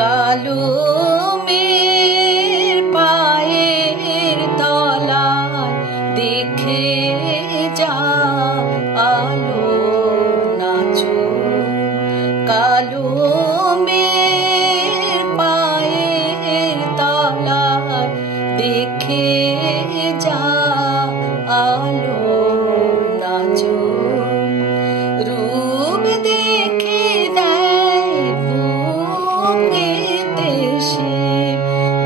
কালো মেয়ের পায়ের তলায় দেখে যা আলো নাচো। কালো মেয়ের পায়ের তলায় দেখে যা আলো নাচো। রূপ দেখে দেয় বুকেতে সে,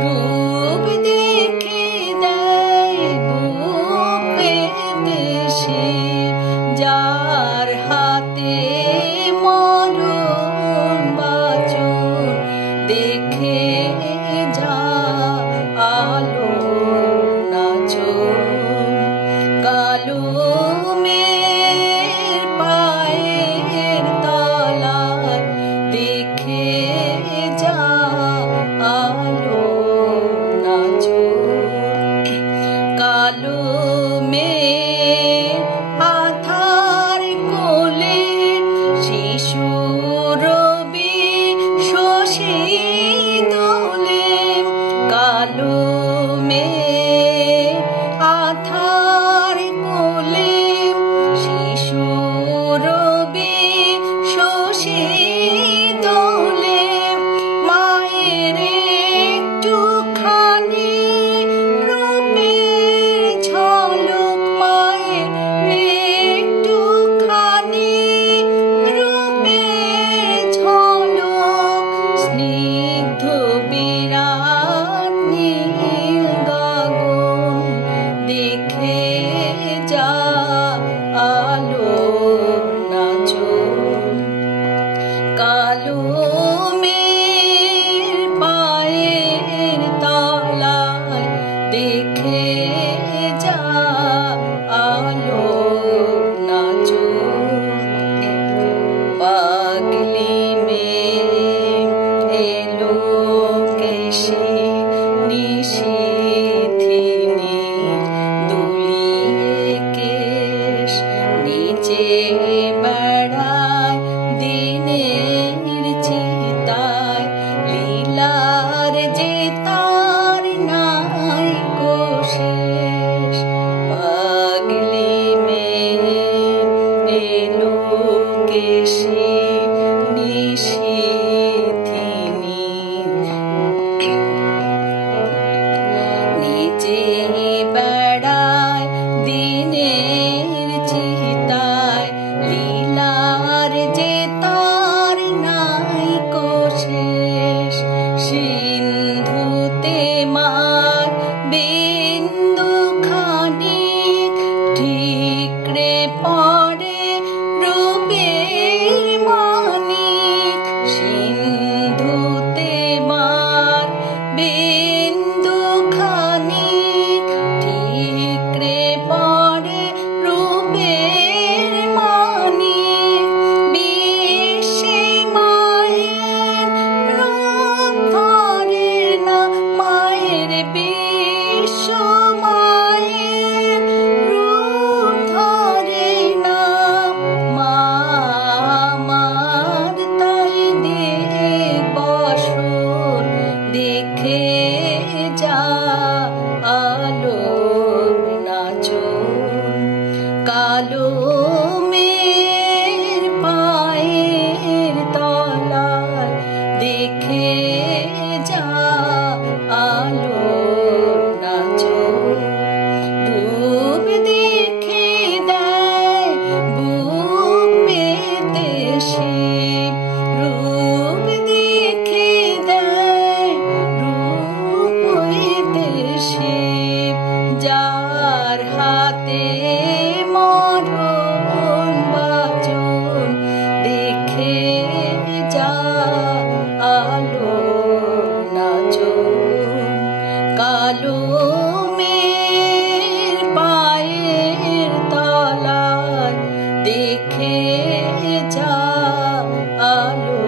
রূপ দেখে দেয় বুকেতে সে, যার হাতে মরণ বাঁচন দেখে যা আলো নাচো। কালো মেয়ের পায়ের তলায় দেখে যা আলো নাচো। কালো মেয়ের আধার কোলে শিশু রবি শশী দোলে। কালো মেয়ের আধার কোলে শিশু রবি শশী দোলে। মায়ের একটুখানি রূপের ঝলক, মায়ের একটুখানি রূপের ঝলক, স্নিগ্ধ বিরাট নীল গগন দেখে যা আলো নাচো। কালো মেয়ের পায়ের তলায় দেখে যা আলো নাচো। পাগলি মেয়ে এলো কেশে নিশিথিনী দুলিয়ে কেশ, নিচে বেড়ায় দিনের চিতায়, লীলার যে তার নাই কোশেষ। পাগলি মেয়ে এলো কেশে নিশিথিনী, নিচে বেড়ায় দিনের চিতায়, লীলার যে তার নাই কোশেষ। সিন্ধুতে মার বিন্দু খানিক ঠিকরে পড়ে রূপের মানিক। সিন্ধুতে মার বিন্দু খানিক ঠিকরে পড়ে রূপের মানিক। বিশ্বে মায়ের রূপ ধরে না, মায়ের বিশ্ব মায়ের রূপ ধরে না। মা আমার তাই বসন দেখে যা আলো নাচো। কালো মেয়ের পায়ের তলায় দেখে যা আলো নাচো। রূপ দেখে দেয় বুক পেতে সে, রূপ দেখে দেয় রূপ হইতে সে, যার হাতে মরণ বাঁচন দেখে যা আলো নাচো। কালো মেয়ের পায়ের তলায় দেখে যা আলো